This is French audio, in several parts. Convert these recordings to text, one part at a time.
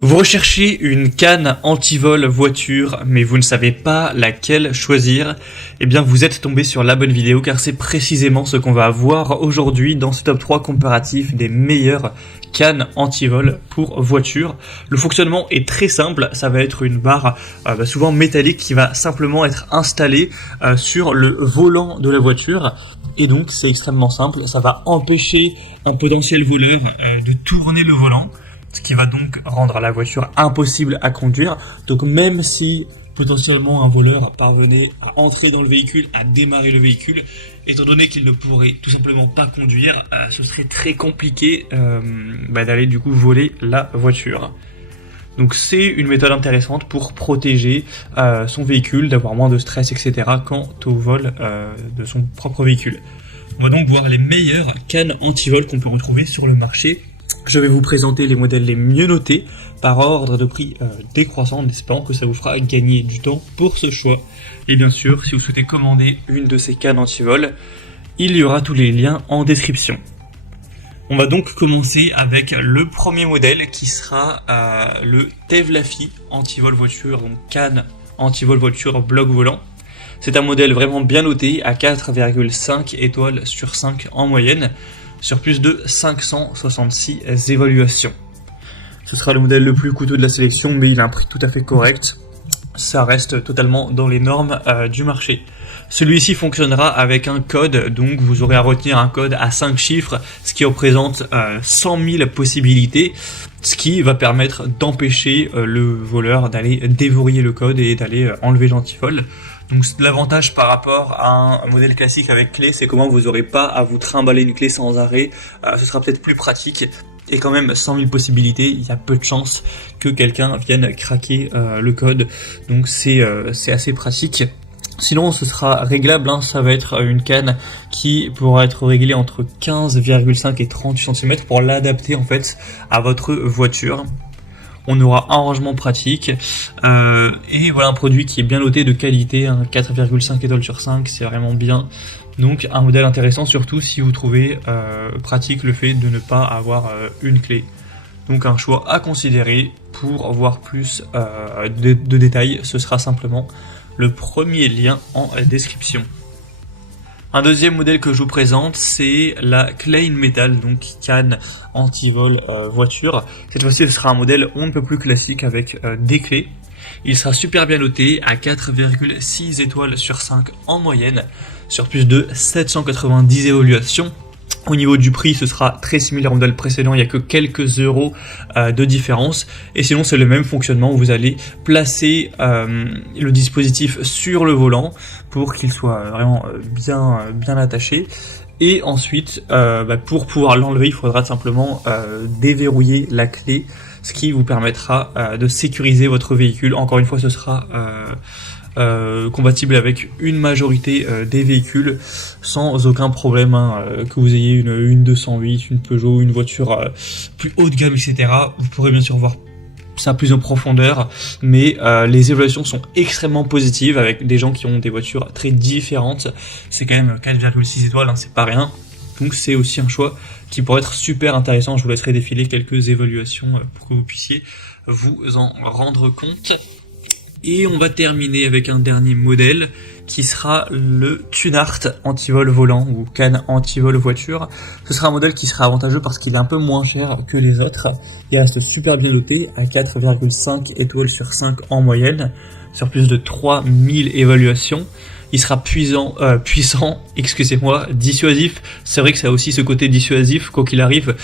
Vous recherchez une canne anti-vol voiture, mais vous ne savez pas laquelle choisir. Eh bien, vous êtes tombé sur la bonne vidéo, car c'est précisément ce qu'on va voir aujourd'hui dans ce top 3 comparatif des meilleures cannes anti-vol pour voiture. Le fonctionnement est très simple, ça va être une barre souvent métallique qui va simplement être installée sur le volant de la voiture. Et donc, c'est extrêmement simple, ça va empêcher un potentiel voleur de tourner le volant, ce qui va donc rendre la voiture impossible à conduire. Donc même si potentiellement un voleur parvenait à entrer dans le véhicule, à démarrer le véhicule, étant donné qu'il ne pourrait tout simplement pas conduire, ce serait très compliqué d'aller du coup voler la voiture. Donc c'est une méthode intéressante pour protéger son véhicule, d'avoir moins de stress, etc. quant au vol de son propre véhicule. On va donc voir les meilleures cannes anti-vol qu'on peut retrouver sur le marché. Je vais vous présenter les modèles les mieux notés par ordre de prix décroissant, en espérant que ça vous fera gagner du temps pour ce choix. Et bien sûr, si vous souhaitez commander une de ces cannes anti-vol, il y aura tous les liens en description. On va donc commencer avec le premier modèle qui sera le Tevlafi anti-vol voiture, donc canne anti-vol voiture bloc volant. C'est un modèle vraiment bien noté à 4,5 étoiles sur 5 en moyenne, sur plus de 566 évaluations. Ce sera le modèle le plus coûteux de la sélection, mais il a un prix tout à fait correct. Ça reste totalement dans les normes du marché. Celui-ci fonctionnera avec un code, donc vous aurez à retenir un code à 5 chiffres, ce qui représente 100 000 possibilités, ce qui va permettre d'empêcher le voleur d'aller déverrouiller le code et d'aller enlever l'antivol. Donc l'avantage par rapport à un modèle classique avec clé, c'est comment vous n'aurez pas à vous trimballer une clé sans arrêt. Ce sera peut-être plus pratique. Et quand même 100 000 possibilités, il y a peu de chances que quelqu'un vienne craquer le code. Donc c'est assez pratique. Sinon ce sera réglable, ça va être une canne qui pourra être réglée entre 15,5 et 38 cm pour l'adapter en fait à votre voiture. On aura un rangement pratique et voilà un produit qui est bien noté de qualité, 4,5 étoiles sur 5, c'est vraiment bien. Donc un modèle intéressant surtout si vous trouvez pratique le fait de ne pas avoir une clé. Donc un choix à considérer. Pour voir plus de détails, ce sera simplement le premier lien en description. Un deuxième modèle que je vous présente, c'est la Klein Metal, donc canne anti-vol voiture. Cette fois-ci, ce sera un modèle on ne peut plus classique avec des clés. Il sera super bien noté à 4,6 étoiles sur 5 en moyenne, sur plus de 790 évaluations. Au niveau du prix, ce sera très similaire au modèle précédent, il n'y a que quelques euros de différence. Et sinon, c'est le même fonctionnement, vous allez placer le dispositif sur le volant pour qu'il soit vraiment bien attaché. Et ensuite, pour pouvoir l'enlever, il faudra simplement déverrouiller la clé, ce qui vous permettra de sécuriser votre véhicule. Encore une fois, ce sera compatible avec une majorité des véhicules sans aucun problème, que vous ayez une 208, une Peugeot, une voiture plus haut de gamme, etc. Vous pourrez bien sûr voir ça plus en profondeur, mais les évaluations sont extrêmement positives avec des gens qui ont des voitures très différentes. C'est quand même 4,6 étoiles, c'est pas rien. Donc c'est aussi un choix qui pourrait être super intéressant. Je vous laisserai défiler quelques évaluations pour que vous puissiez vous en rendre compte. Et on va terminer avec un dernier modèle qui sera le Tunart anti-vol volant ou canne anti-vol voiture. Ce sera un modèle qui sera avantageux parce qu'il est un peu moins cher que les autres. Il reste super bien noté à 4,5 étoiles sur 5 en moyenne, sur plus de 3000 évaluations. Il sera puissant, dissuasif. C'est vrai que ça a aussi ce côté dissuasif, quoi qu'il arrive.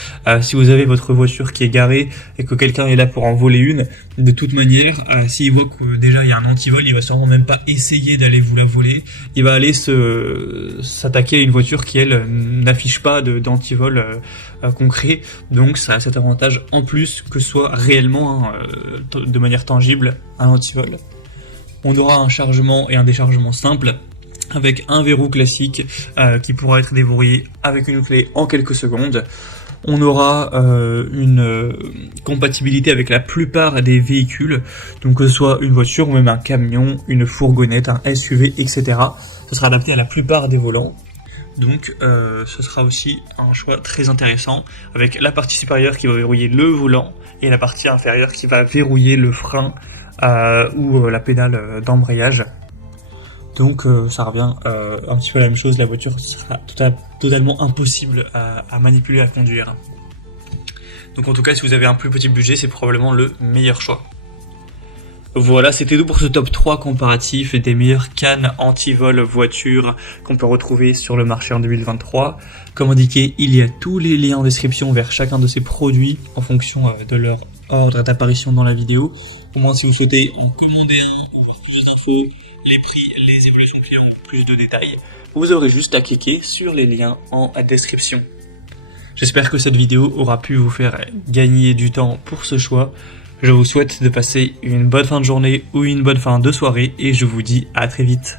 Si vous avez votre voiture qui est garée et que quelqu'un est là pour en voler une, de toute manière, s'il voit que déjà il y a un antivol, il va sûrement même pas essayer d'aller vous la voler. Il va aller s'attaquer à une voiture qui, elle, n'affiche pas d'antivol concret. Donc ça a cet avantage en plus que ce soit réellement, de manière tangible, un antivol. On aura un chargement et un déchargement simple avec un verrou classique qui pourra être déverrouillé avec une clé en quelques secondes. On aura une compatibilité avec la plupart des véhicules, donc que ce soit une voiture ou même un camion, une fourgonnette, un SUV, etc. Ce sera adapté à la plupart des volants. Donc ce sera aussi un choix très intéressant, avec la partie supérieure qui va verrouiller le volant et la partie inférieure qui va verrouiller le frein ou la pédale d'embrayage. Donc ça revient un petit peu à la même chose, la voiture sera totalement impossible à manipuler, à conduire. Donc en tout cas, si vous avez un plus petit budget, c'est probablement le meilleur choix. Voilà, c'était tout pour ce top 3 comparatif des meilleures cannes anti-vol voiture qu'on peut retrouver sur le marché en 2023. Comme indiqué, il y a tous les liens en description vers chacun de ces produits en fonction de leur ordre d'apparition dans la vidéo. Au moins, si vous souhaitez en commander un pour avoir plus d'infos, les prix, les évolutions clients ou plus de détails, vous aurez juste à cliquer sur les liens en description. J'espère que cette vidéo aura pu vous faire gagner du temps pour ce choix. Je vous souhaite de passer une bonne fin de journée ou une bonne fin de soirée et je vous dis à très vite.